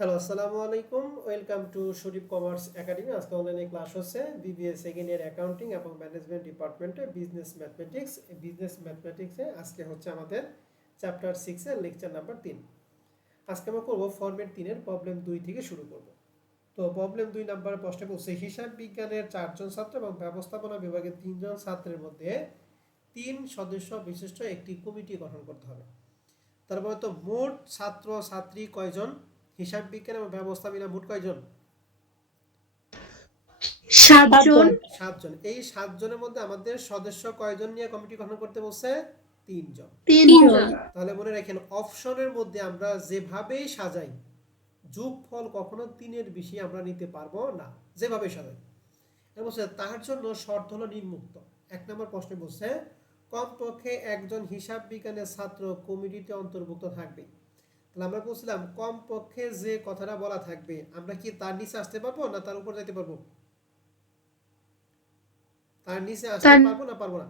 Hello, আসসালামু আলাইকুম। Welcome to Sharif commerce academy. আজকে অনলাইনে ক্লাস হচ্ছে বিবিএ সেকেন্ড ইয়ার অ্যাকাউন্টিং এবং ম্যানেজমেন্ট ডিপার্টমেন্টে বিজনেস ম্যাথমেটিক্স। এই বিজনেস ম্যাথমেটিক্সে আজকে হচ্ছে আমাদের চ্যাপ্টার 6 এর লেকচার নাম্বার 3। আজকে আমরা করব ফরম্যাট 3 এর প্রবলেম 2 থেকে শুরু করব। তো প্রবলেম 2 নাম্বার প্রশ্নে বলছে হিসাব বিজ্ঞানের 4 জন ছাত্র এবং ব্যবস্থাপনা বিভাগের 3 জন ছাত্রের মধ্যে 3 সদস্য বিশিষ্ট একটি কমিটি গঠন করতে হবে। তারপরে তো মোট ছাত্র ছাত্রী কয়জন? হিসাব বিজ্ঞান এবং ব্যবস্থাপনা মোট কয়জন? 7 জন। 7 জন। এই 7 জনের মধ্যে আমাদের সদস্য কয়জন নিয়ে কমিটি গঠন করতে বলছে? 3 জন। 3 জন। তাহলে মনে রাখেন অপশনের মধ্যে আমরা যেভাবেই সাজাই যোগফল কখনো 3-এর বেশি আমরা নিতে পারবো না, যেভাবে সাজাই। বলছে তার জন্য শর্ত হলো নিম্নোক্ত। 1 নম্বর প্রশ্নে বলছে কমপক্ষে একজন হিসাব বিজ্ঞানের ছাত্র কমিটিতে অন্তর্ভুক্ত থাকবে। তাহলে আমরা বলছিলাম কমপক্ষে যে কথাটা বলা থাকবে আমরা কি তার নিচে আসতে পারবো না তার উপর যেতে পারবো? তার নিচে আসতে পারবো না পারবো না?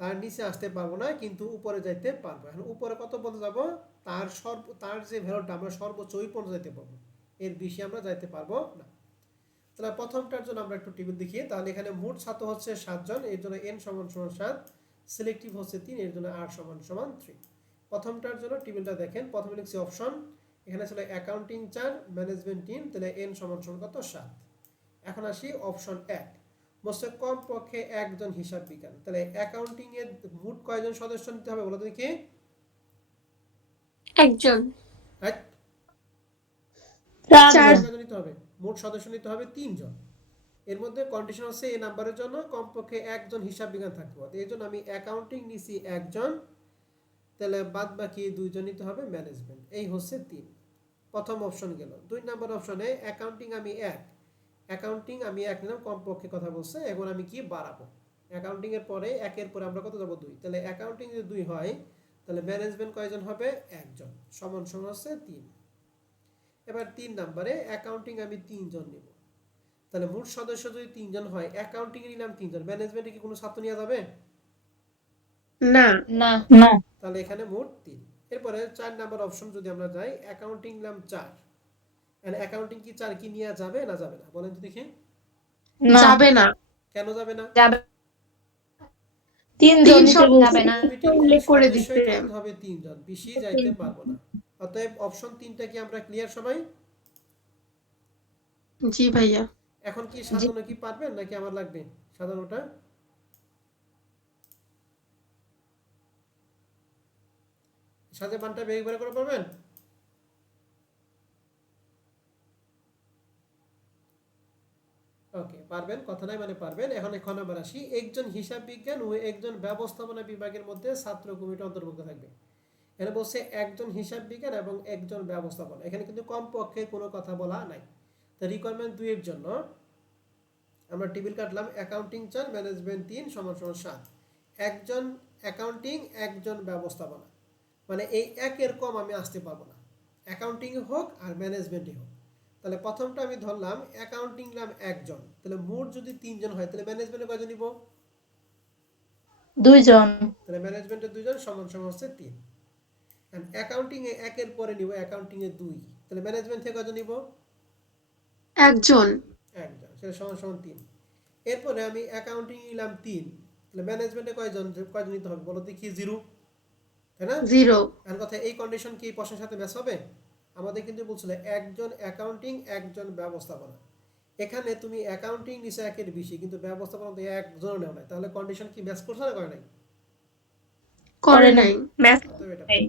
তার নিচে আসতে পারবো না, কিন্তু উপরে যাইতে পারবো। এখন উপরে কত পর্যন্ত যাবো? তার যে ভ্যালুটা আমরা সর্বোচ্চ ওই পর্যন্ত যাইতে পারবো, এর বেশি আমরা যাইতে পারবো না। তাহলে প্রথমটার জন্য আমরা একটু টেবিল দেখি। তাহলে এখানে মোট ছাত্র হচ্ছে 7 জন, এর জন্য n সমান সমান 7, সিলেক্টিভ হচ্ছে 3, এর জন্য r সমান সমান 3। প্রথমটার জন্য টেবিলটা দেখেন। প্রথমে লিখছি অপশন, এখানে ছিল অ্যাকাউন্টিং 4, ম্যানেজমেন্ট 3, তাহলে n সমান সমান কত? 7। এখন আসি অপশন 1, বলছে কমপক্ষে একজন হিসাব বিজ্ঞান। তাহলে অ্যাকাউন্টিং এর মোট কয়জন সদস্য নিতে হবে বলো দেখি? একজন। রাইট? 4 কয়জন নিতে হবে? মোট সদস্য নিতে হবে 3 জন। এর মধ্যে কন্ডিশন হচ্ছে এই নাম্বারের জন্য কমপক্ষে একজন হিসাব বিজ্ঞান থাকতে হবে। এই জন্য আমি অ্যাকাউন্টিং নিছি একজন, তাহলে বাদ বাকি 2 জন নিতে হবে ম্যানেজমেন্ট। এই হচ্ছে 3, প্রথম অপশন গেল। 2 নাম্বার অপশনে অ্যাকাউন্টিং আমি 1, অ্যাকাউন্টিং আমি 1 নিলাম, কমপক্ষে কথা বলছে। এখন আমি কি বাড়াবো? অ্যাকাউন্টিং এর পরে 1 এর পরে আমরা কত যাব? 2। তাহলে অ্যাকাউন্টিং যদি 2 হয় তাহলে ম্যানেজমেন্ট কয়জন হবে? একজন, সমান সমান হচ্ছে 3। এবার 3 নম্বরে অ্যাকাউন্টিং আমি 3 জন নিব। তাহলে মোট সদস্য যদি 3 জন হয়, অ্যাকাউন্টিং এ নিলাম 3 জন, ম্যানেজমেন্টে কি কোনো ছাত্র নেওয়া যাবে? না। না। না। তাহলে এখানে মোট 3। এরপরে 4 নাম্বার অপশন যদি আমরা যাই, অ্যাকাউন্টিং নিলাম 4, এন্ড অ্যাকাউন্টিং কি 4 কি নেওয়া যাবে না যাবে না বলেন তো দেখি? যাবে না। কেন যাবে না? যাবে 3 জন নিতে বলছে, যাবে না। কমিটির খালি উল্লেখ করে সদস্যই দিতে। থাকতে হবে 3 জন, বেশি যাইতে পারবো না। অতএব অপশন 3টা কি আমরা ক্লিয়ার সবাই? জি ভাইয়া। এখন কি সাজানো কি পারবেন নাকি আমার লাগবে সাজানোটা? সাজে বানটা বের করে পারবেন? ওকে, পারবেন, কথা নাই মানে পারবেন। এখন আবার আসি, একজন হিসাব বিজ্ঞান ও একজন ব্যবস্থাপনা বিভাগের মধ্যে ছাত্র কমিটি অন্তর্ভুক্ত থাকবে। এখানে বলছে একজন হিসাব বিজ্ঞান এবং একজন ব্যবস্থাপনা, এখানে কিন্তু কমপক্ষে কোনো কথা বলা নাই। তো রিকোয়ারমেন্ট 2 এর জন্য আমরা টেবিল কাটলাম, অ্যাকাউন্টিং 4, ম্যানেজমেন্ট 3 সমান সমান 7। একজন অ্যাকাউন্টিং, একজন ব্যবস্থাপনা, মানে এই একের কম আমি আসতে পারবো না, অ্যাকাউন্টিং হোক আর ম্যানেজমেন্টই হোক। তাহলে প্রথমটা আমি ধরলাম অ্যাকাউন্টিং নিলাম একজন, তাহলে মোট যদি 3 জন হয় তাহলে ম্যানেজমেন্টে কয়জন নিব? 2 জন। তাহলে ম্যানেজমেন্টে 2 জন সমান সমান হচ্ছে 3। এন্ড অ্যাকাউন্টিং এ একের পরে নিব অ্যাকাউন্টিং এ 2, তাহলে ম্যানেজমেন্ট থেকে কয়জন নিব? একজন। একজন, সেটা সমান সমান 3। এরপরে আমি অ্যাকাউন্টিং নিলাম 3, তাহলে ম্যানেজমেন্টে কয়জন কয়জন নিতে হবে বলো দেখি? 0, তাই না? 0। এখন কথা, এই কন্ডিশন কি এই প্রশ্নের সাথে ম্যাচ হবে? আমাদের কিন্তু বলছিল একজন অ্যাকাউন্টিং, একজন ব্যবস্থাপনা। এখানে তুমি অ্যাকাউন্টিং নিচে একের বেশি, কিন্তু ব্যবস্থাপনা তো একজন নেও নাই, তাহলে কন্ডিশন কি ম্যাচ করছে না করে নাই? করে নাই। ম্যাথ। অতএব এটা বাদ।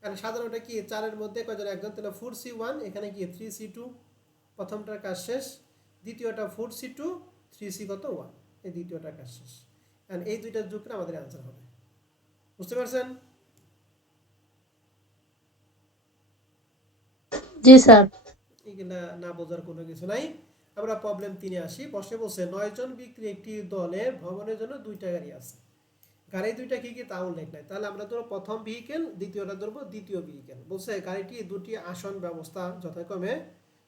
কারণ সাধারণত কি 4-এর মধ্যে কয়জন? একজন, তাহলে 4C1, এখানে কি 3C2, প্রথমটার কাজ শেষ। দ্বিতীয়টা 4C2, 3C কত? 1, এই দ্বিতীয়টার কাজ শেষ। এন্ড এই দুইটা যোগ করে আমাদের অ্যান্সার হবে। বুঝতে পারছেন? জি স্যার। এগুলা না বোঝার কোনো কিছু নাই। আমরা প্রবলেম 3-এ আসি। প্রশ্নে বলছে 9 জন ব্যক্তির একটি দলের ভ্রমণের জন্য 2টা গাড়ি আছে। গাড়ি 2টা কি কি তা উল্লেখ নাই। তাহলে আমরা ধরো প্রথম ভেহিকেল, দ্বিতীয়টা ধরবো দ্বিতীয় ভেহিকেল। বলছে গাড়িটি 2টি আসন ব্যবস্থা যথাক্রমে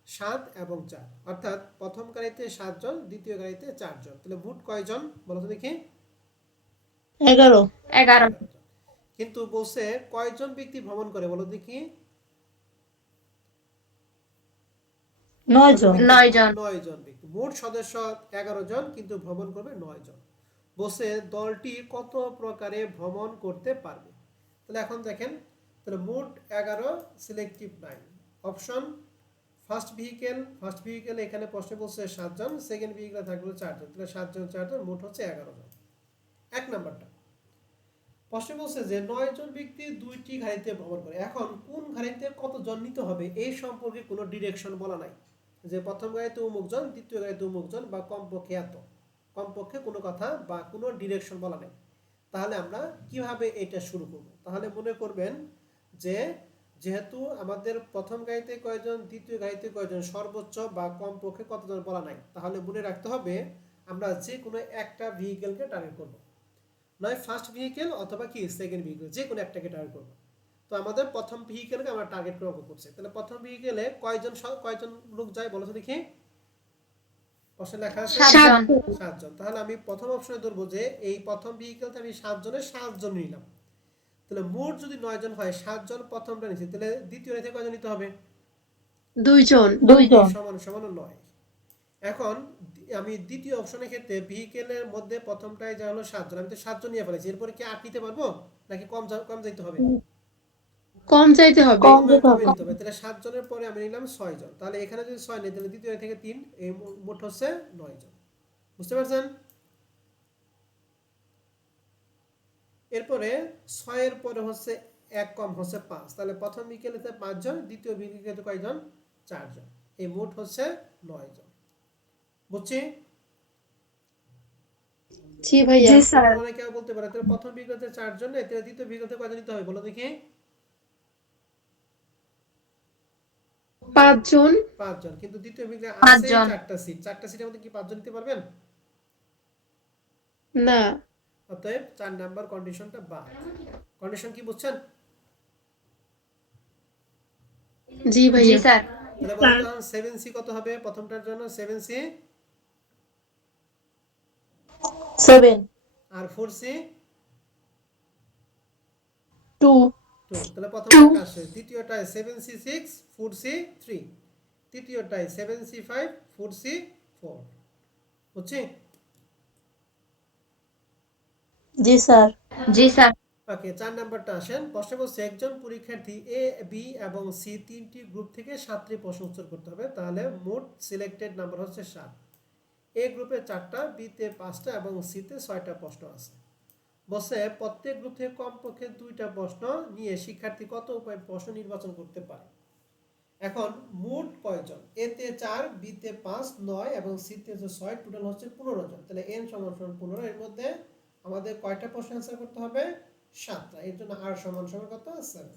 7 এবং 4, অর্থাৎ প্রথম গাড়িতে 7 জন, দ্বিতীয় গাড়িতে 4 জন। তাহলে মোট কয়জন বলো তো দেখি? 11। 11। 11 জন। কিন্তু বলছে কয়জন ব্যক্তি ভ্রমণ করে বলো দেখি? 9 কত জন। ব্যক্তি? 9 জন। 9 জন ব্যক্তি। মোট সদস্য 11 জন, কিন্তু ভ্রমণ করবে 9 জন। বসে দলটি কত প্রকারে ভ্রমণ করতে পারবে? তাহলে এখন দেখেন, তাহলে মোট 11, সিলেক্টিভ 9। অপশন ফার্স্ট ভেহিকেল এখানে প্রশ্নে বলছে 7 জন, সেকেন্ড ভেহিকেল থাকবে 4 জন, তাহলে 7 জন 4 জন, মোট হচ্ছে 11 জন। এক নাম্বারটা প্রশ্নে বলছে যে 9 জন ব্যক্তি দুইটি গাড়িতে ভ্রমণ করে। এখন কোন গাড়িতে কতজন নিতে হবে এই সম্পর্কে কোনো ডিরেকশন বলা নাই, যে প্রথম গাড়িতে অমুক জন, দ্বিতীয় গাড়িতে অমুক জন, বা কমপক্ষে এত, কমপক্ষে কোনো কথা বা কোনো ডিরেকশন বলা নাই। তাহলে আমরা কিভাবে এটা শুরু করব? তাহলে মনে করবেন যে যেহেতু আমাদের প্রথম গাড়িতে কয়জন, দ্বিতীয় গাড়িতে কয়জন, সর্বোচ্চ বা কমপক্ষে কতজন বলা নাই, তাহলে মনে রাখতে হবে আমরা যে কোনো একটা ভেহিকেলকে টার্গেট করব, নয় ফার্স্ট ভেহিকেল অথবা কি সেকেন্ড ভেহিকেল, যে কোনো একটাকে টার্গেট করব। তো আমাদের প্রথম ভেহিকেলকে আমরা টার্গেট করে অঙ্ক করছি। তাহলে প্রথম ভেহিকেলে কয়জন লোক যায় বলো তো দেখি? প্রশ্নে লেখা আছে 7 জন। 7 জন। তাহলে আমি প্রথম অপশনে ধরবো যে এই প্রথম ভেহিকেলতে আমি 7 জনের 7 জন নিলাম। তাহলে মোট যদি 9 জন হয়, 7 জন প্রথমটা নিচ্ছি, তাহলে দ্বিতীয় থেকে কয়জন নিতে হবে? 2 জন। 2 জন। সমান সমান 9। এখন আমি দ্বিতীয় অপশনের ক্ষেত্রে ভেহিকেলের মধ্যে প্রথমটাই যা হলো 7 জন, আমি তো 7 জন নিয়ে ফেলেছি, এরপরে কি 8 নিতে পারবো নাকি কম যাইতে হবে? কম চাইতে হবে। কমে নিতে হবে। তাহলে 7 জনের পরে আমি নিলাম 6 জন, তাহলে এখানে যদি 6 নিই তাহলে দ্বিতীয় থেকে 3, এই মোট হচ্ছে 9 জন। বুঝতে পারছেন? এরপরে 6 এর পরে হচ্ছে 1 কম হচ্ছে 5, তাহলে প্রথম বিকেলেতে 5 জন, দ্বিতীয় বিকেলেতে কয়জন? 4 জন। এই মোট হচ্ছে 9 জন। বুঝছি? জি ভাইয়া। জি স্যার। অনেকে বলতে পারে তাহলে প্রথম বিকেলেতে 4 জন, তাহলে দ্বিতীয় বিকেলেতে কয়জন নিতে হবে বলো দেখি? 5 জন। 5 জন, কিন্তু দ্বিতীয় বিকেলে 5 আছে জন। 4টা সিট, 4টা সিটের মধ্যে কি 5 জন নিতে পারবেন? না। অতএব 4 নাম্বার কন্ডিশনটা বাদ। কন্ডিশন কি বুঝছেন? জি জি ভাইয়া। স্যার। তাহলে বলেন তো 7C কত হবে প্রথমটার জন্য? 7C 7। আর 4C 2। 2। তাহলে প্রথমটা কাজ শেষ। দ্বিতীয়টায় 7C 6, 4C 3। তৃতীয়টায় 7C 5, 4C 4। বুঝছি? জি স্যার। জি স্যার। ওকে, 4 নাম্বারটা আসেন। প্রশ্নে বলছে একজন পরীক্ষার্থী এ, বি এবং সি তিনটি গ্রুপ থেকে 7টি প্রশ্ন উত্তর করতে হবে। তাহলে মোট সিলেক্টেড নাম্বার হচ্ছে 7। এ গ্রুপে 4টা, বিতে 5টা এবং সিতে 6টা প্রশ্ন আছে। বলছে প্রত্যেক গ্রুপ থেকে কমপক্ষে 2টা প্রশ্ন নিয়ে শিক্ষার্থী কত উপায় প্রশ্ন নির্বাচন করতে পারে। এখন মোট কয়জন? এতে 4, বিতে 5, 9 এবং সিতে 6, টোটাল হচ্ছে 15 জন। তাহলে n সমান 15, এর মধ্যে আমাদের কয়টা প্রশ্ন অ্যান্সার করতে হবে? 7টা। এর জন্য r সমান সমান কত? 7।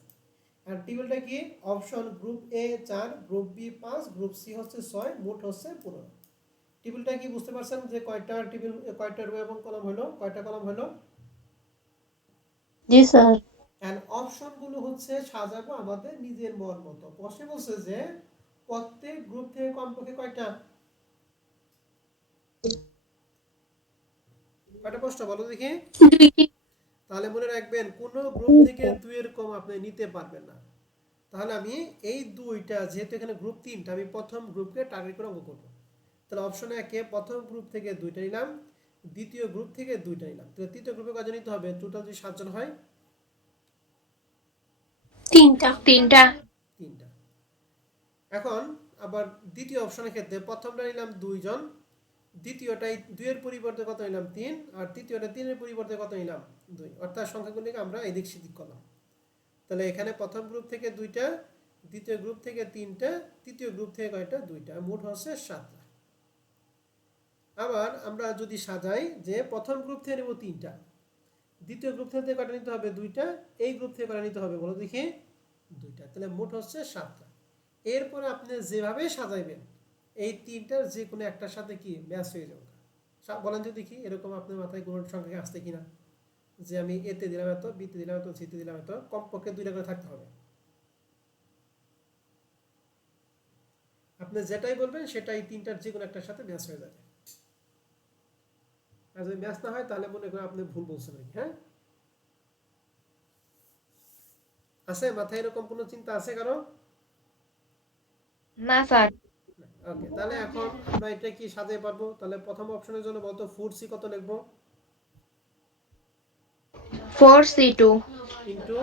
আর টেবিলটা কি? Option group A 4, group B 5, group C হচ্ছে 6, মোট হচ্ছে 15। টেবিলটা কি বুঝতে পারছেন যে কয়টা টেবিল, কয়টা রো এবং কলাম হলো, কয়টা কলাম হলো? জি স্যার। এন্ড অপশনগুলো হচ্ছে সাজাবো আমাদের নিজের মন মতো। প্রশ্নে বলছে যে প্রত্যেক গ্রুপ থেকে কমপক্ষে কয়টা কয়টা প্রশ্ন বলো দেখি? 2টি। তাহলে মনে রাখবেন কোন গ্রুপ থেকে 2 এর কম আপনি নিতে পারবেন না। তাহলে আমি এই দুইটা, যেহেতু এখানে গ্রুপ 3টা, আমি প্রথম গ্রুপকে টার্গেট করে অঙ্ক করব। তাহলে অপশন 1 এ প্রথম গ্রুপ থেকে 2টা নিলাম, দ্বিতীয় গ্রুপ থেকে 2টা নিলাম। তাহলে তৃতীয় গ্রুপে কয়জন নিতে হবে? টোটাল যদি 7 জন হয়, 3টা। 3টা। 3টা। এখন আবার দ্বিতীয় অপশনের ক্ষেত্রে প্রথমটা নিলাম 2 জন, দ্বিতীয়টাই 2 এর পরিবর্তে কত নিলাম? 3, আর তৃতীয়টা 3 এর পরিবর্তে কত নিলাম? 2। অর্থাৎ সংখ্যাগুলিকে আমরা এদিক সেদিক করলাম। তাহলে এখানে প্রথম গ্রুপ থেকে 2টা, দ্বিতীয় গ্রুপ থেকে 3টা, তৃতীয় গ্রুপ থেকে কয়টা? 2টা, মোট হচ্ছে 7টা। আবার আমরা যদি সাজাই যে প্রথম গ্রুপ থেকে নেব 3টা, দ্বিতীয় গ্রুপ থেকে কয়টা নিতে হবে? 2টা, এই গ্রুপ থেকে কয়টা নিতে হবে বলো দেখি? 2টা। তাহলে মোট হচ্ছে 7টা। এরপরে আপনি যেভাবে সাজাইবেন এই 3টার যে কোনো একটার সাথে কি ম্যাচ হয়ে যাবে। বলেন তো দেখি এরকম আপনার মাথায় কোনো সংখ্যা আসছে কিনা, যে আমি এতে দিলাম এত, বিতে দিলাম এত, সিতে দিলাম এত, কমপক্ষে 2টা করে থাকতে হবে। আপনি যেটাই বলবেন সেটাই 3টার যে কোনো একটার সাথে ম্যাচ হয়ে যাবে। আর যদি ম্যাচ না হয় তাহলে মনে করেন আপনি ভুল বলছেন। হ্যাঁ, আছে মাথায় এরকম কোনো চিন্তা আছে কারো? না স্যার। ওকে, তাহলে এখন আমরা এটা কি সাজাতে পারবো? তাহলে প্রথম অপশনের জন্য বলতো 4C কত লিখবো? 4C2 ইনটু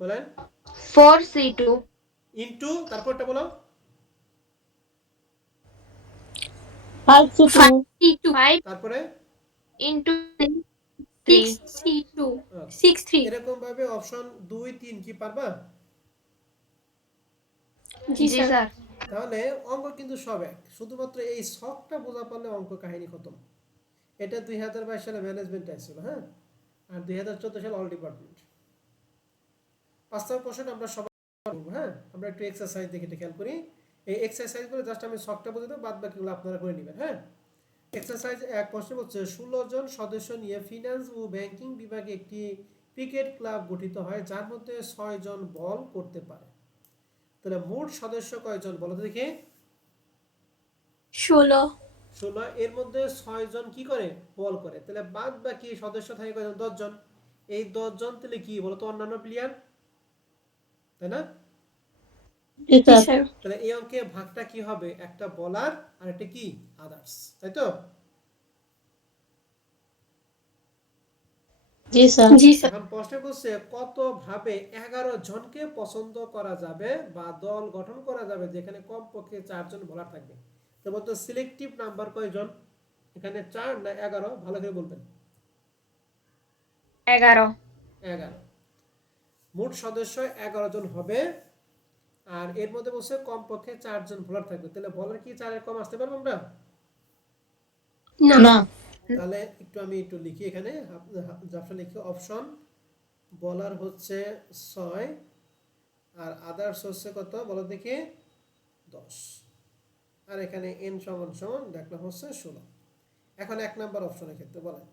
বলেন 4C2 ইনটু তারপরটা বলো 5C2 5C2 5 তারপরে into 3 6C2 ওকে। 6 এরকম ভাবে অপশন 2 3 কি পারবা? জি জি স্যার স্যার তাহলে অঙ্ক কিন্তু সব এক, শুধুমাত্র এই শখটা বোঝা পারলে অঙ্ক কাহিনী খতম। এটা 2022 সালে ম্যানেজমেন্ট আসছিল, হ্যাঁ, আর 2014 সালে অল ডিপার্টমেন্ট। 5 নম্বর প্রশ্ন আমরা সবাই করবো, হ্যাঁ। আমরা একটু এক্সারসাইজ দেখে এটা খেয়াল করি। এই এক্সারসাইজগুলো জাস্ট আমি শখটা বুঝে দেবো, বাদ বাকিগুলো আপনারা করে নেবেন, হ্যাঁ। এক্সারসাইজ 1 প্রশ্ন হচ্ছে 16 জন সদস্য নিয়ে ফিনান্স ও ব্যাংকিং বিভাগে একটি ক্রিকেট ক্লাব গঠিত হয় যার মধ্যে 6 জন বল করতে পারে। তাহলে মোট সদস্য কয়জন বলো তো দেখি? 16 16। এর মধ্যে 6 জন কি করে? বল করে। তাহলে বাদ বাকি সদস্য থাকে কয়জন? 10 জন। এই 10 জন তাহলে কি বলো তো? অন্যান্য প্লেয়ার, তাই না? জি জি স্যার স্যার তাহলে এই অঙ্কে ভাগটা কি হবে? একটা বলার আর একটা কি? আদার্স, তাই তো? জি স্যার জি স্যার এখন প্রশ্ন করছে কত ভাবে 11 জনকে পছন্দ করা যাবে বা দল গঠন করা যাবে যেখানে কমপক্ষে 4 জন বলার থাকবে। তো বলতো সিলেক্টিভ নাম্বার কয়জন? এখানে 4 না 11? ভালো করে বলবেন। 11 11। মোট সদস্য 11 জন হবে, আর এর মধ্যে বলছে কমপক্ষে 4 জন বলার থাকবে। তাহলে বলার কি 4 এর কম আসতে পারবো আমরা? না না তাহলে আমি একটু লিখি এখানে, জাফর লিখি অপশন। বলার হচ্ছে 6 আর আদার্স হচ্ছে কত বলো দেখি? 10। আর এখানে n সমান সমান দেখলাম হচ্ছে 16। এখন 1 নাম্বার অপশনের ক্ষেত্রে বলেন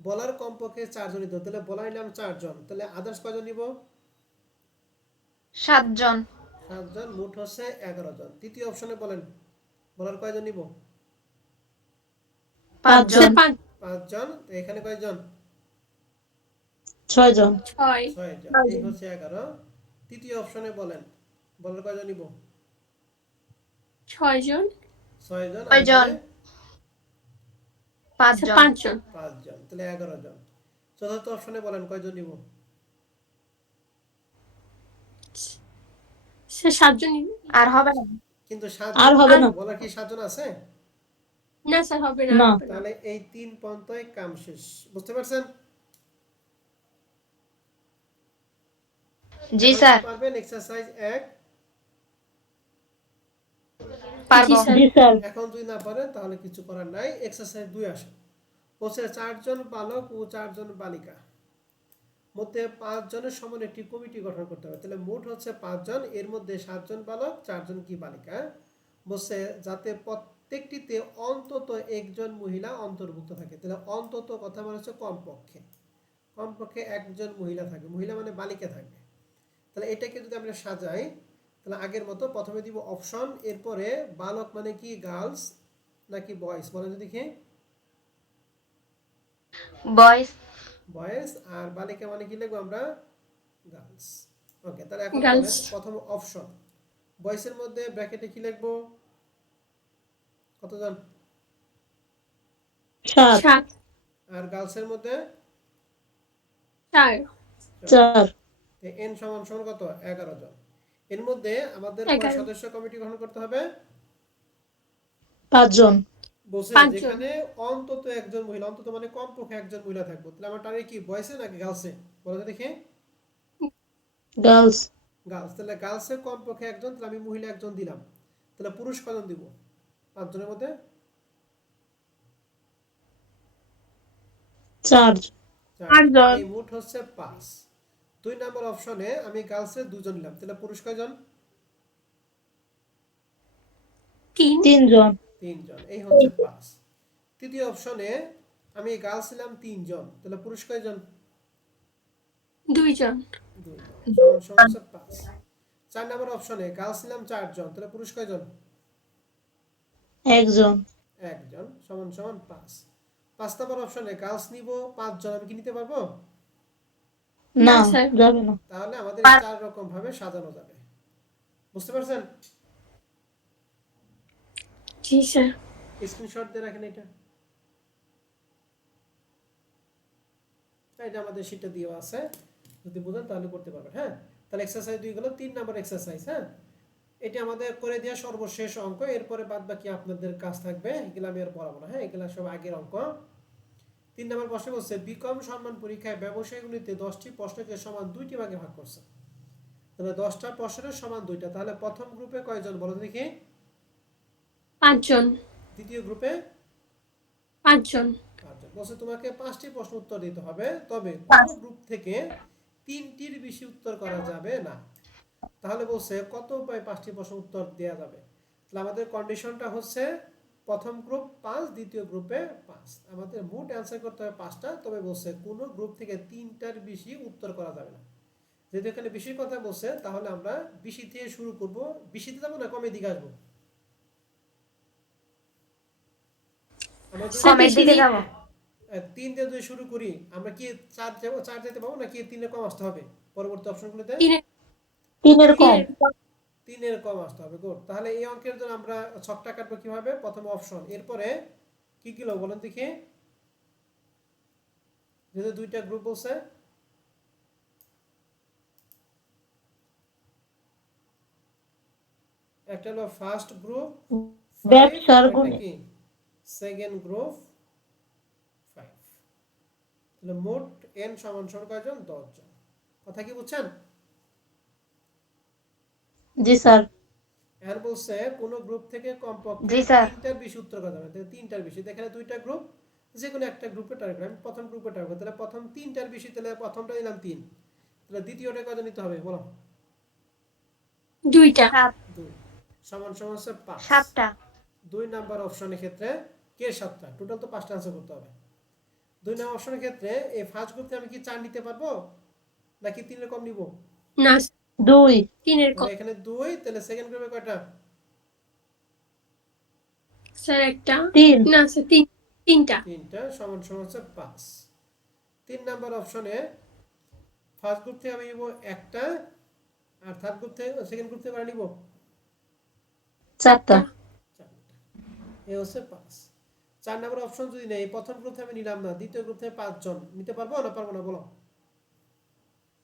বলার কমপক্ষে 4 জন নিতে হবে। তাহলে বলা নিলাম 4 জন, তাহলে আদার্স কয়জন নিব? 7 জন 7 জন, মোট হচ্ছে 11 জন। তৃতীয় অপশনে বলেন বলার কয়জন নিব? 5 জন জন 5 জন। তো এখানে কয়জন? 6 জন 6 6 জন। এই হচ্ছে 11। তৃতীয় অপশনে বলেন বলার কয়জন নিব? 6 জন 6 জন। আর 6 জন এখানে 5 স্যার জন 5 জন 5 জন, তাহলে 11 জন। চতুর্থ অপশনে বলেন কয়জন নিব? স্যার 7 জন আর হবে না কিন্তু 7 আর জন হবে কি না বলার কি 7 জন আছে? না স্যার হবে না না হবে না তাহলে এই 3 পন্থায় কাম শেষ। বুঝতে পারছেন? জি এখন কি স্যার পারবেন? এক্সারসাইজ 1 জি পারবো স্যার জি স্যার এখন যদি না পারেন তাহলে কিছু করার নাই। এক্সারসাইজ 2 আসে। বলছে 4 জন বালক ও 4 জন বালিকা মধ্যে 5 জনের সমান একটি কমিটি গঠন করতে হবে। তাহলে মোট হচ্ছে 5 জন, এর মধ্যে 7 জন বালক 4 জন কি বালিকা। বলছে যাতে প্রত্যেকটিতে অন্তত একজন মহিলা অন্তর্ভুক্ত থাকে। তাহলে অন্তত কথা মানে হচ্ছে কমপক্ষে, কমপক্ষে একজন মহিলা থাকবে, মহিলা মানে বালিকা থাকবে। তাহলে এটাকে যদি আমরা সাজাই তাহলে আগের মতো প্রথমে দিব অপশন, এরপরে বালক মানে কি গার্লস নাকি বয়েজ বলেন তো দেখি? Boys boys. আর বালিকা মানে কি লিখবো আমরা? গার্লস। ওকে, তাহলে এখন গার্লস বলেন প্রথম অপশন বয়েজের মধ্যে ব্র্যাকেটে কি লিখবো? কতজন? 7 7 আর গার্লসের মধ্যে 4 4 এন সমান সমান কত? 11 জন। এর মধ্যে আমাদের কয় 11 সদস্য কমিটি গঠন করতে হবে? 5 জন বসে 5 জন যেখানে অন্তত একজন মহিলা, অন্তত মানে কমপক্ষে একজন মহিলা থাকবে। তাহলে আমার টার্গেট কি বয়েসে নাকি গার্লসে বলো তো দেখি? Girls girls. তাহলে গার্লসে কমপক্ষে একজন, তাহলে আমি মহিলা একজন দিলাম। তাহলে পুরুষ কজন দিব? 5 জনের মধ্যে 4 4 8 জন। জন এই মোট হচ্ছে 5। 2 নম্বর অপশনে আমি গার্লসে 2 জন নিলাম, তাহলে পুরুষ কয়জন? 3 3 জন 3 জন। এই হচ্ছে 5। তৃতীয় অপশনে আমি গার্লস নিলাম 3 জন, তাহলে পুরুষ কয়জন? 2 জন 2 জন। সমান সমান হচ্ছে 5। 4 নম্বর অপশনে গার্লস নিলাম 4 জন, তাহলে পুরুষ কয়জন? 1 জন 1 জন। সমান সমান 5। 5 নম্বর অপশনে গার্লস নিব 5 জন, আমি কি নিতে পারবো? না না স্যার যাবে না তাহলে আমাদের পার 4 রকম ভাবে সাজানো যাবে। বুঝতে পারছেন? জি স্যার। স্ক্রিনশট দিয়ে রাখেন এটা। এটা আমাদের শীটটা দেওয়া আছে, যদি বুঝেন তাহলে করতে পারবেন। হ্যাঁ, তাহলে এক্সারসাইজ 2 গেল। 3 নাম্বার এক্সারসাইজ। হ্যাঁ, এটা আমাদের করে দেওয়া সর্বশেষ অঙ্ক। এরপরে বাদ বাকি আপনাদের কাজ থাকবে, এগুলো আমি আর পড়াবো না। হ্যাঁ, এগুলো সব আগের অঙ্ক। 3 নম্বর প্রশ্ন বলছে বিকম সম্মান পরীক্ষায় ব্যবসায়গুলিতে 10টি প্রশ্নকে সমান 2টি ভাগে ভাগ করছে। তাহলে 10টা প্রশ্নের সমান 2টা। তাহলে প্রথম গ্রুপে কয়জন বলো দেখি? 5 জন। দ্বিতীয় গ্রুপে 5 জন। 5 জন। বলছে তোমাকে 5টি প্রশ্ন উত্তর দিতে হবে, তবে কোনো গ্রুপ থেকে 3টির বেশি উত্তর করা যাবে না। তাহলে বলছে কত উপায় 5টি প্রশ্ন উত্তর দেওয়া যাবে। তাহলে আমাদের কন্ডিশনটা হচ্ছে প্রথম গ্রুপ 5, দ্বিতীয় গ্রুপে 5। আমাদের মোট অ্যান্সার করতে হবে 5টা, তবে বলছে কোনো গ্রুপ থেকে 3টার বেশি উত্তর করা যাবে না। যদি এখানে বেশির কথা বলছে তাহলে আমরা বেশি থেকে শুরু করব। বেশিতে যাবো না কমে দিকে আসবো? আমরা যদি কমের দিকে যাব। 3 দিয়ে যদি শুরু করি, আমরা কি 4 যাব, 4 যেতে পাবো নাকি 3 এর কম আসতে হবে পরবর্তী অপশনগুলোতে? 3 কম। 3 এর কম আসতে হবে। গুড। তাহলে এই অঙ্কের জন্য আমরা ছকটা কাটবো কিভাবে? প্রথম অপশন, এরপরে কি কি লোক বলেন দেখি। যেহেতু 2টা গ্রুপ বলছে, একটা হলো ফার্স্ট গ্রুপ 5, ব্যবসার একটা গুণে কি সেকেন্ড গ্রুপ 5। তাহলে মোট n সমান সমান কয়জন? 10 জন। কথা কি বুঝছেন? জি স্যার। এর বলছে কোন গ্রুপ থেকে কমপক্ষে জি স্যার। 3টার বেশি উত্তর করা যাবে। তাহলে 3টার বেশি, এখানে 2টা গ্রুপ, যে কোনো একটা গ্রুপে টার্গেট। আমি প্রথম গ্রুপে টার্গেট, তাহলে প্রথম 3টার বেশি, তাহলে প্রথমটা নিলাম 3। তাহলে দ্বিতীয়টা কত নিতে হবে বলো? 2টা। 7। 2 সমান সমান হচ্ছে 5। 7টা। 2 নাম্বার অপশনের ক্ষেত্রে কে 7টা, টোটাল তো 5টা আনসার করতে হবে। 2 নাম্বার অপশনের ক্ষেত্রে এই ফার্স্ট গ্রুপে আমি কি 4 নিতে পারবো নাকি 3 এর কম নিব? না 2 3 এর তাহলে কম। এখানে 2, তাহলে সেকেন্ড গ্রুপে কয়টা? স্যার একটা। 3 না স্যার 3টা। 3টা সমান সমান হচ্ছে 5। 3 নাম্বার অপশনে ফার্স্ট গ্রুপ থেকে আমি নিব একটা, আর থার্ড গ্রুপ থেকে, সেকেন্ড গ্রুপ থেকে কয়টা নিব? 4টা। 4টা। এই হচ্ছে 5। 4 নাম্বার অপশন যদি নেই, প্রথম গ্রুপ থেকে আমি নিলাম না, দ্বিতীয় গ্রুপ থেকে 5 জন নিতে পারবো না পারবো না বলো?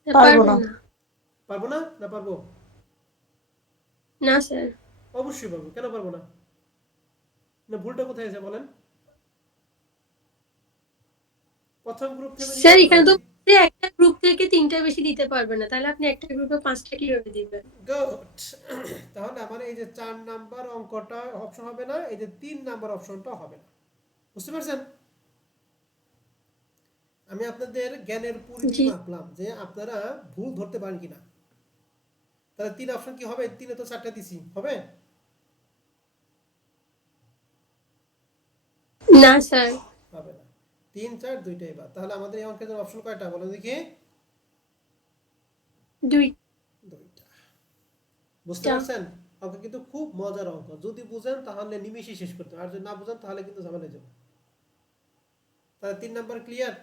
পারবো না। পারবো না না পারবো? না স্যার। অবশ্যই পারবো। কেন পারবো না? না ভুলটা কোথায় আছে বলেন? প্রথম গ্রুপ থেকে স্যার নিলাম না। এখানে তো একটা গ্রুপ থেকে 3টা বেশি দিতে পারবে না, তাহলে আপনি একটা গ্রুপে 5টা কিভাবে দিবেন? গুড। তাহলে আমার এই যে 4 নাম্বার অঙ্কটা অপশন হবে না, এই যে 3 নাম্বার অপশনটা হবে না। বুঝতে পারছেন? আমি আপনাদের জ্ঞানের পরিধি জি। মাপলাম যে আপনারা ভুল ধরতে পারেন কিনা। তাহলে 3 অপশন কি হবে? 3 এ তো 4টা দিছি, হবে? না স্যার। হবে না। 3, 4 দুইটাই বাদ। তাহলে আমাদের এই অঙ্কের জন্য অপশন কয়টা বলেন দেখি? 2টা। দুইটা। বুঝতে পারছেন? অঙ্ক কিন্তু খুব মজার অঙ্ক। যদি বুঝেন তাহলে নিমেষে শেষ করতে হবে, আর যদি না বুঝেন তাহলে কিন্তু ঝামেলা যাবে। তাহলে 3 নাম্বার ক্লিয়ার?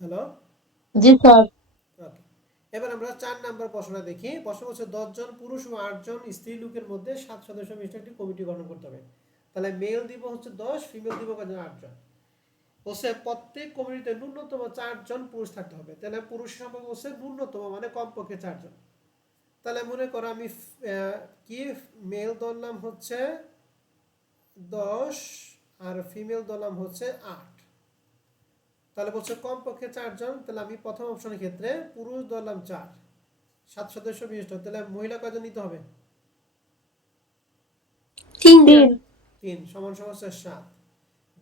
হ্যালো? জি স্যার। ওকে। এবার আমরা 4 নাম্বার প্রশ্নটা দেখি। প্রশ্ন হচ্ছে 10 জন পুরুষ ও 8 জন স্ত্রী লোকের মধ্যে 7 সদস্য বিশিষ্ট একটি কমিটি গঠন করতে হবে। তাহলে মেল দিব হচ্ছে 10, ফিমেল দিব কত? 8 জন। বলছে প্রত্যেক কমিটিতে ন্যূনতম 4 জন পুরুষ থাকতে হবে। তাহলে পুরুষ সংখ্যা বলছে ন্যূনতম মানে কমপক্ষে 4 জন। তাহলে মনে করো আমি কি মেল ধরলাম হচ্ছে 10 আর ফিমেল ধরলাম হচ্ছে 8। তাহলে বলছে কমপক্ষে 4 জন। তাহলে আমি প্রথম অপশনের ক্ষেত্রে পুরুষ ধরলাম 4, 7 সদস্য বিশিষ্ট। তাহলে মহিলা কয়জন নিতে হবে? 3 জন। 3 3 সমান সমান হচ্ছে 7।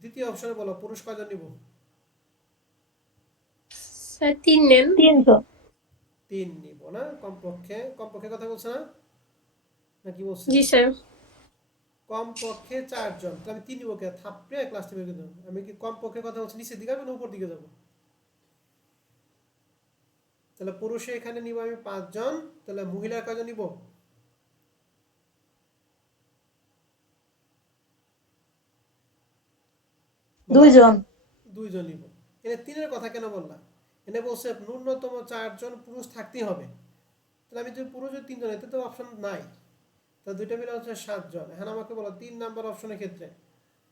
দ্বিতীয় অপশনে বলো পুরুষ কয়জন নিব? স্যার 3 নেন। 3 জন। 3 নিব না? কমপক্ষে, কমপক্ষে কথা বলছে না নাকি বলছে? জি স্যার। কমপক্ষে 4 জন। তাহলে আমি 3 নিব কে? থাপড়ে ক্লাস থেকে বের করে দেব। আমি কি কমপক্ষে কথা বলছি নিচের দিকে না উপর দিকে যাব? তাহলে পুরুষে এখানে নিব আমি 5 জন। তাহলে মহিলা কয়জন নিব? 2 জন। 2 জন নিব। এখানে 3-এর কথা কেন বললাম? এখানে বলছে ন্যূনতম 4 জন পুরুষ থাকতেই হবে। তাহলে আমি যদি পুরুষ যদি 3 জন, এতে তো অপশন নাই। তো দুইটা মিলে হচ্ছে 7 জন। এখন আমাকে বলো 3 নাম্বার অপশনের ক্ষেত্রে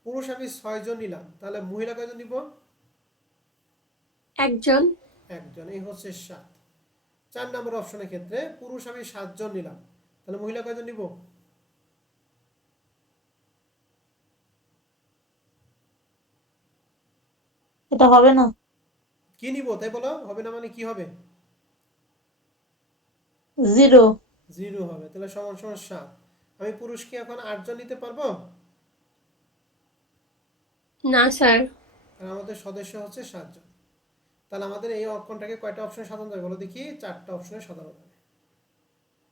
পুরুষ আমি 6 জন নিলাম, তাহলে মহিলা কয়জন নিব? একজন। একজন, এই হচ্ছে 7। 4 নাম্বার অপশনের ক্ষেত্রে পুরুষ আমি 7 জন নিলাম, তাহলে মহিলা কয়জন নিব? এটা হবে না। কি নিব তাই বলো, হবে না মানে কি হবে? 0। 0 হবে, তাহলে সমান সমান 7। আমি পুরুষকে এখন 8 জন নিতে পারবো? না স্যার। আর আমাদের সদস্য হচ্ছে 7 জন। তাহলে আমাদের এই অঙ্কনটাকে কয়টা অপশনে সাজানো যাবে বলো দেখি? 4টা অপশনে সাজানো যাবে।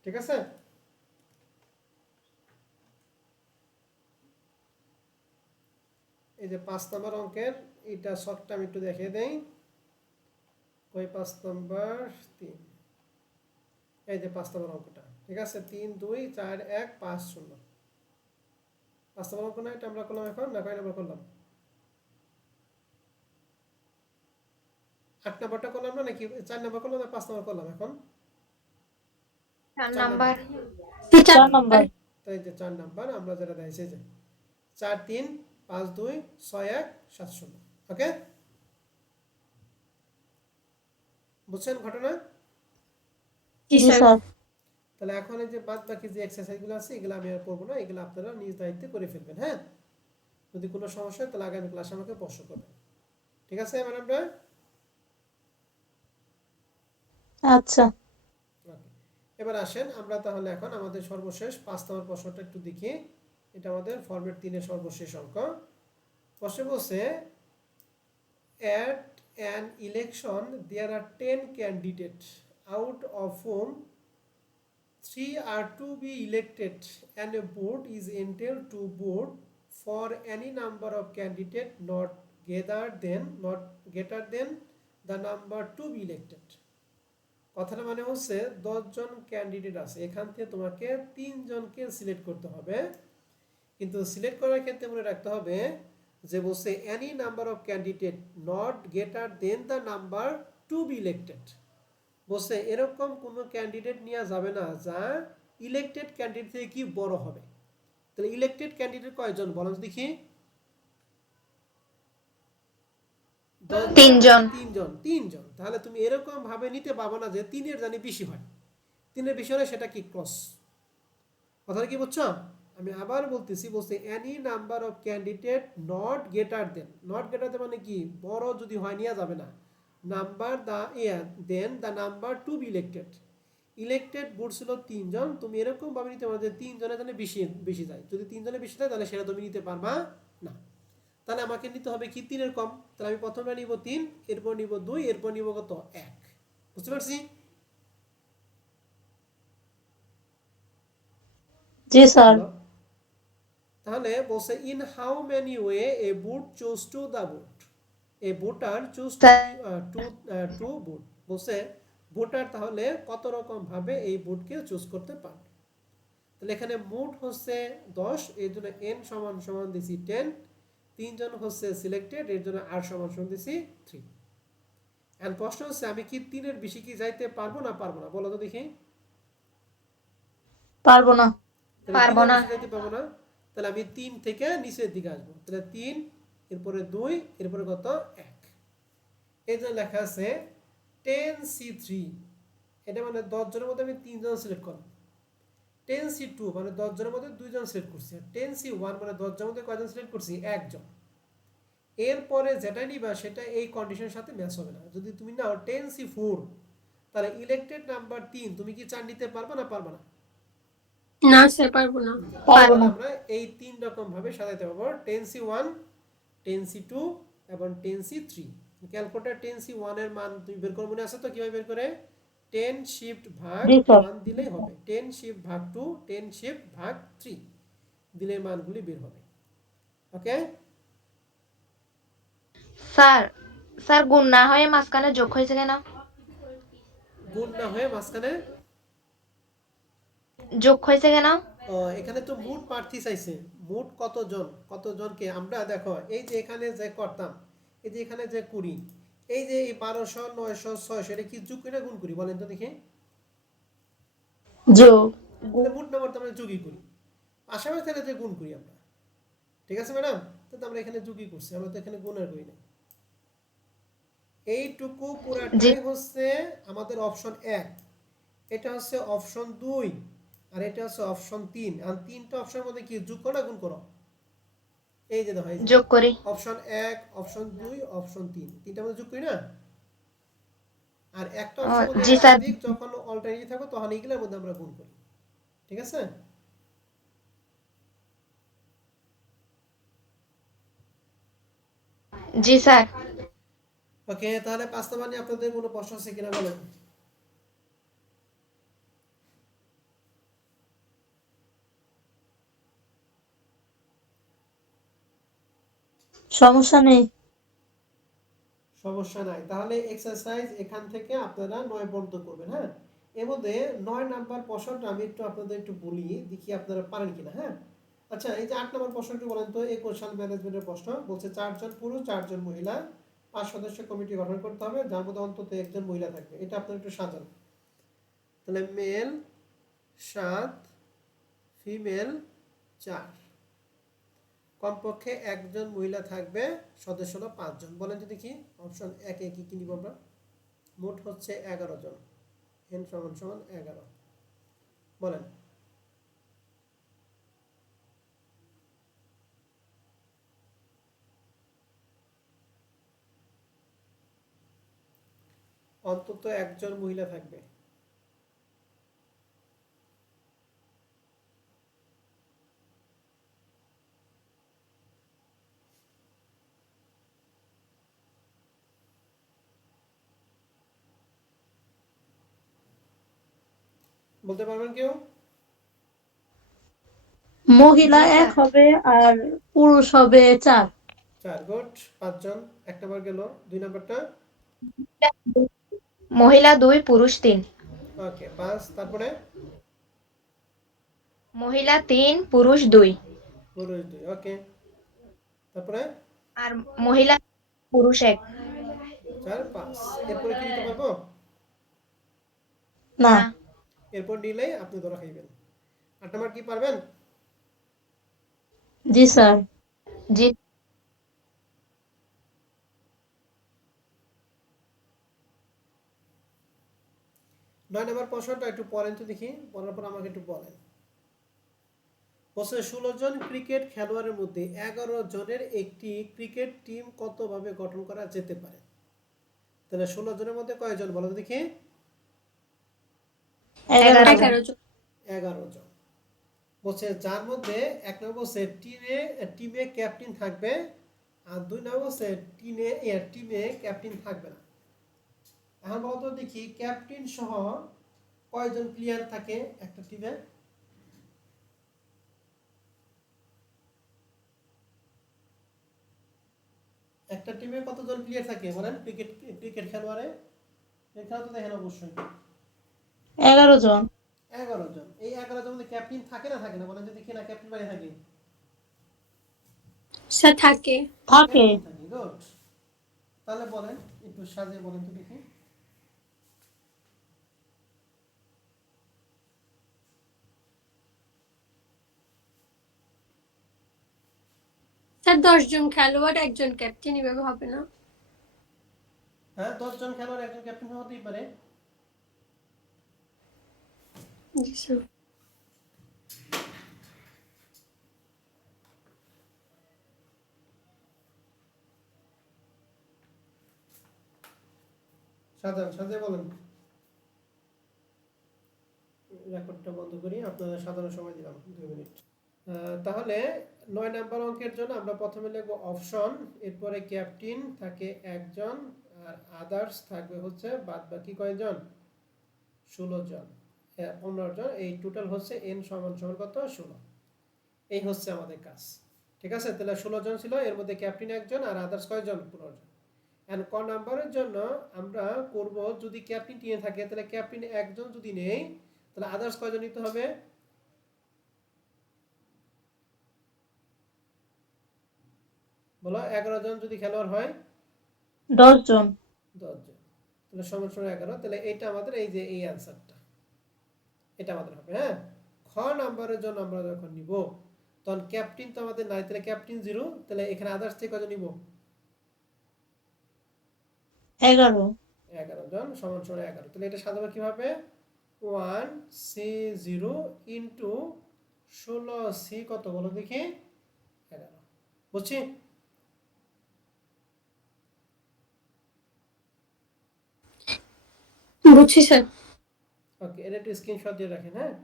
ঠিক আছে? এই যে 5 নম্বর অঙ্কের এটা শর্টটা আমি একটু দেখিয়ে দেই। ওই 5 নম্বর 3, এই যে 5 নম্বর অঙ্কটা, ঠিক আছে? 3 2 4 1 5 0। 5 নম্বর অঙ্ক না এটা আমরা করলাম এখন, না কয় নম্বর করলাম? 8 নম্বরটা করলাম না, নাকি 4 নম্বর করলাম না 5 নম্বর করলাম এখন? 4 4 নাম্বার। নম্বর। 4 নম্বর। তো এই যে 4 নাম্বার আমরা যেটা দিয়েছি, যে 4 3 5 2 6 1 7 0। ওকে, বুঝছেন ঘটনা? জি জি স্যার। স্যার। তাহলে এখন এই যে বাদ বাকি যে এক্সারসাইজগুলো আছে এগুলো আমি আর করবো না, এগুলো আপনারা নিজ দায়িত্বে করে ফেলবেন। হ্যাঁ, যদি কোনো সমস্যা হয় তাহলে আগামী ক্লাসে আমাকে প্রশ্ন করবেন। ঠিক আছে ম্যাডামরা? আচ্ছা। ওকে, এবার আসেন আমরা তাহলে এখন আমাদের সর্বশেষ 5 নম্বর প্রশ্নটা একটু দেখি। এটা আমাদের ফরম্যাট 3-এর সর্বশেষ অঙ্ক। প্রশ্ন বলছে at an election there are 10 candidates out of whom 3 are to be elected and a vote is entailed to vote for any number of candidates not greater than the number to be elected. কথাটা মানে হচ্ছে 10 জন candidate আছে, এখান থেকে তোমাকে 3 জনকে select করতে হবে। কিন্তু সিলেক্ট করার ক্ষেত্রে মনে রাখতে হবে যে বলছে any number of candidate not greater than the number to be elected. বলছে এরকম কোনো ক্যান্ডিডেট নেওয়া যাবে না যা ইলেক্টেড ক্যান্ডিডেট থেকে কি বড় হবে। তাহলে ইলেক্টেড ক্যান্ডিডেট কয়জন বলো তো দেখি? 3 জন। 3 জন। 3 জন, তাহলে তুমি এরকম ভাবে নিতে পারবো না যে 3-এর জানি বেশি হয়। 3-এর বেশি হলে সেটা কি ক্রস। কথাটা কি বুঝছো? আমি আবার বলতেছি, বলছে any number of candidate not greater than. Not greater than মানে কি, বড় যদি হয় নেওয়া যাবে না। Number than the number to be elected. Elected vote ছিল 3 জন, তুমি এরকম ভাবে নিতে পারো যে 3 জনের জন্য বেশি বেশি যায়। যদি 3 জনের বেশি যায় তাহলে সেটা তুমি নিতে পারবা না। তাহলে আমাকে নিতে হবে কি 3-এর কম। তাহলে আমি প্রথমে নিব 3, এরপর নিব 2, এরপর নিব কত 1। বুঝতে পারছি? জি স্যার। হ্যালো? তাহলে বলছে in how many way a booth choose to the booth, a voter choose to booth. বলছে ভোটার তাহলে কত রকম ভাবে এই বুটকে চুজ করতে পারবে। তাহলে এখানে মোট হচ্ছে 10, এর জন্য n সমান সমান দিছি 10। 3 জন হচ্ছে সিলেক্টেড, এর জন্য r সমান সমান দিছি 3। এন্ড প্রশ্ন হচ্ছে আমি কি 3-এর বেশি কি যাইতে পারবো না পারবো না বলো তো দেখি? পারবো না। তাহলে পারবো 3-এর না। বেশি যাইতে পারবো না। তাহলে আমি 3 থেকে নিচের দিকে আসবো। তাহলে 3, এরপরে 2, এরপরে কত 1। এই যে লেখা আছে 10C3, এটা মানে 10 জনের মধ্যে আমি 3 জন সিলেক্ট করলাম। 10C2 মানে 10 জনের মধ্যে 2 জন সিলেক্ট করছি। আর 10C1 মানে 10 জনের মধ্যে কয়জন সিলেক্ট করছি? 1 জন। এরপরে যেটা নিবা সেটা এই কন্ডিশনের সাথে ম্যাচ হবে না। যদি তুমি নাও 10C4, তাহলে ইলেক্টেড নাম্বার 3, তুমি কি 4 নিতে পারবে না পারবে না? না স্যার, পারবো না। পারবো না। আমরা এই 3 রকম ভাবে সাজাতে পারবো, 10C1, 10C2 এবং 10C3। ক্যালকুলেটর 10C1 এর মান তুমি বের করে মনে আছে তো কিভাবে বের করে? 10 শিফট ভাগ জি স্যার। 1 দিলেই হবে। 10 শিফট ভাগ 2, 10 শিফট ভাগ 3 দিলে মানগুলি বের হবে। ওকে, স্যার, স্যার গুণ না হয়ে মাঝখানে যোগ হয়েছে কেন? গুণ না হয়ে মাঝখানে যোগ হয়েছে কেন? এখানে তো মোট প্রার্থী চাইছে। মোট কতজনকে আমরা দেখো এই যে এখানে যে করতাম, এই যে এখানে যে করি, এই যে এই 1200 900 600 এটা কি যোগ করি না গুণ করি বলেন তো দেখি? যোগ। তাহলে মোট নাম্বার তো আমরা যোগই করি, পাশাপাশি তাহলে যে গুণ করি আমরা। ঠিক আছে ম্যাডাম? তো আমরা এখানে যোগই করছি, আমরা তো এখানে গুণ আর করি না। এইটুকু জি পুরাটাই হচ্ছে আমাদের অপশন 1, এটা হচ্ছে অপশন 2, আর এটা হচ্ছে অপশন 3। আর তিনটা অপশনের মধ্যে কি যোগ করো না গুণ করো? এই যে দেখো, এই যে যোগ করি। অপশন 1, অপশন 2, অপশন 3, তিনটার মধ্যে যোগ করি না? আর একটা ও, অপশনের মধ্যে জি স্যার। একাধিক যখন অল্টারনেটিভ থাকবে তখন এইগুলোর মধ্যে আমরা গুণ করি। ঠিক আছে? জি স্যার। ওকে, তাহলে 5 নাম্বার নিয়ে আপনাদের কোনো প্রশ্ন আছে কিনা বলেন? সমস্যা নেই। সমস্যা নাই। তাহলে এক্সারসাইজ এখান থেকে আপনারা 9 পর্যন্ত করবেন। হ্যাঁ, এর মধ্যে 9 নাম্বার প্রশ্নটা আমি আপনাদের একটু বলি, দেখি আপনারা পারেন কিনা। হ্যাঁ, আচ্ছা, এই যে 8 নাম্বার প্রশ্নটি বলেন তো, ইকোশাল ম্যানেজমেন্টের প্রশ্ন বলছে 4 জন পুরুষ 4 জন মহিলা 5 সদস্য কমিটি গঠন করতে হবে, যার মধ্যে অন্তত একজন মহিলা থাকবে। এটা আপনারা একটু সাজান। তাহলে মেল 7, ফিমেল 4, কমপক্ষে একজন মহিলা থাকবে, সদস্য হলো 5 জন। বলেন তো দেখি অপশন 1 এ কি কি নিব আমরা? মোট হচ্ছে 11 জন, n সমান সমান 11। বলেন। অন্তত একজন মহিলা থাকবে। বলতে পারবেন কেউ? মহিলা জি 1 স্যার। হবে আর পুরুষ হবে 4। 4, গুড, 5 জন। এক নাম্বার গেল। 2 নাম্বারটা? মহিলা 2, পুরুষ 3। ওকে, 5। তারপরে মহিলা 3, পুরুষ 2। পুরুষ 2। ওকে, তারপরে আর মহিলা পুরুষ 1। 4, 5। এরপরে কি নিতে পারবো? না। না। এরপর নিলেই আপনি ধরা খাইবেন। 8 নাম্বার কি পারবেন? জি স্যার। জি। 9 নাম্বার প্রশ্নটা একটু পড়েন তো দেখি, পড়ার পর আমাকে একটু বলেন। বলছে 16 জন ক্রিকেট খেলোয়াড়ের মধ্যে 11 জনের একটি ক্রিকেট টিম কতভাবে গঠন করা যেতে পারে? তাহলে 16 জনের মধ্যে কয়জন বলো তো দেখি? 11 জন। 11 জন। 11 জন। বলছে যার মধ্যে এক নম্বর বলছে টিমে ক্যাপ্টেন থাকবে, আর 2 নম্বর বলছে টিমে ক্যাপ্টেন থাকবে না। এখন বলতো দেখি ক্যাপ্টেন সহ কয়জন প্লেয়ার থাকে একটা টিমে? একটা টিমে কতজন প্লেয়ার থাকে বলেন? ক্রিকেট খেলোয়াড়ে এখানে তো দেখেন অবশ্যই 11 জন। 11 জন। এই 11 জন মধ্যে ক্যাপ্টেন থাকে না থাকে না বলেন যদি কিনা ক্যাপ্টেন বাইরে থাকে? স্যার থাকে। থাকে। ক্যাপ্টেন থাকে, গুড। তাহলে বলেন, একটু সাজিয়ে বলেন তো দেখি। স্যার 10 জন খেলোয়াড়, একজন ক্যাপ্টেন, এভাবে হবে না? হ্যাঁ, 10 জন খেলোয়াড় একজন ক্যাপ্টেন হতেই পারে। জি স্যার। সাজিয়ে বলেন। রেকর্ডটা বন্ধ করি, আপনাদের সাধারণ সময় দিলাম 2 মিনিট। তাহলে 9 নাম্বার অঙ্কের জন্য আমরা প্রথমে লিখব অপশন, এরপরে ক্যাপ্টেন থাকে একজন, আর আদার্স থাকবে হচ্ছে বাদ বাকি কয়জন? 16 জন, 15 জন। এই টোটাল হচ্ছে n সমান সমান কত? 16। এই হচ্ছে আমাদের কাজ। ঠিক আছে, তাহলে 16 জন ছিল, এর মধ্যে ক্যাপ্টেন একজন আর আদার্স কয়জন? 15 জন। এন্ড ক নাম্বারের জন্য আমরা করব যদি ক্যাপ্টেন টিমে থাকে তাহলে ক্যাপ্টেন একজন যদি নেই তাহলে আদার্স কয়জন নিতে হবে? বলো, 11 জন যদি খেলোয়াড় হয় 10 জন। 10 জন, তাহলে সমান সমান 11। তাহলে এটা আমাদের এই যে এই অ্যান্সারটা, এটা আমাদের হবে। হ্যাঁ, খ নাম্বারের জন্য আমরা যখন নিব তখন ক্যাপ্টেন তো আমাদের নাই, তাহলে ক্যাপ্টেন 0, তাহলে এখানে আদার্স থেকে কজন নিব? 11 11 জন সমান সমান 11। তাহলে এটা সাজাবো কিভাবে? 1C0 ইন্টু 16C কত বলো দেখি? 11। বুঝছি? বুঝছি স্যার। ওকে, এটা একটু স্ক্রিনশট দিয়ে রাখেন। হ্যাঁ,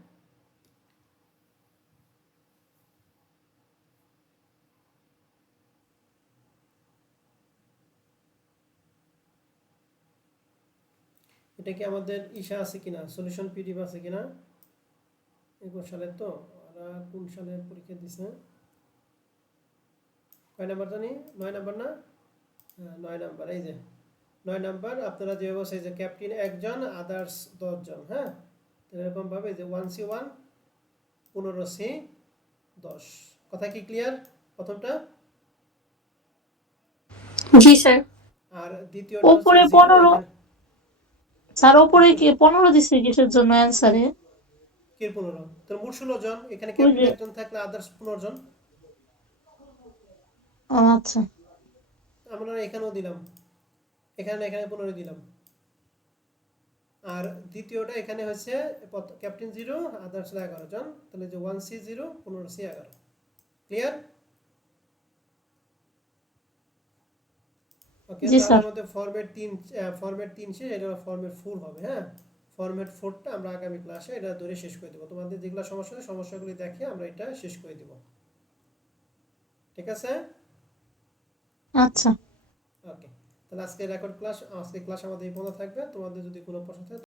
এটা কি আমাদের ইশা আছে কিনা, সলিউশন পিডিএফ আছে কিনা? 21 সালের তো, ওরা কোন সালের পরীক্ষা দিছে? কয় নাম্বার জানি? 9 নাম্বার না? হ্যাঁ 9 নাম্বার। এই যে 9 নাম্বার আপনারা যে বসে যে ক্যাপ্টেন একজন আদার্স 10 জন। হ্যাঁ, এরকম ভাবে যে 1C1 15C 10। কথা কি ক্লিয়ার? প্রথমটা। জি স্যার। আর দ্বিতীয়টা হচ্ছে উপরে 0 15 এখানে। স্যার উপরে কি 15 দিছে কিসের জন্য অ্যান্সারে? কি 15? তো মোট 16 জন, এখানে ওই ক্যাপ্টেন যে একজন থাকলে আদার্স 15 জন। আচ্ছা আমরা এখানেও দিলাম, এখানে 15 দিলাম। আর দ্বিতীয়টা এখানে হচ্ছে ক্যাপ্টেন 0 আদার্স 11 জন, তাহলে যে 1C0 15C 11। ক্লিয়ার? ওকে, জি তাহলে স্যার। আমাদের ফরম্যাট 3 শেষ, এটা ফরম্যাট 4 হবে। হ্যাঁ, ফরম্যাট 4টা আমরা আগামী ক্লাসে এটা ধরে শেষ করে দেব। তোমাদের যেগুলো সমস্যা হয় সমস্যাগুলি দেখে আমরা এটা শেষ করে দেব। ঠিক আছে? আচ্ছা ওকে, তাহলে আজকে রেকর্ড ক্লাস, আজকে ক্লাস আমাদের এই পর্যন্ত থাকবে। তোমাদের যদি কোনো প্রশ্ন থাকে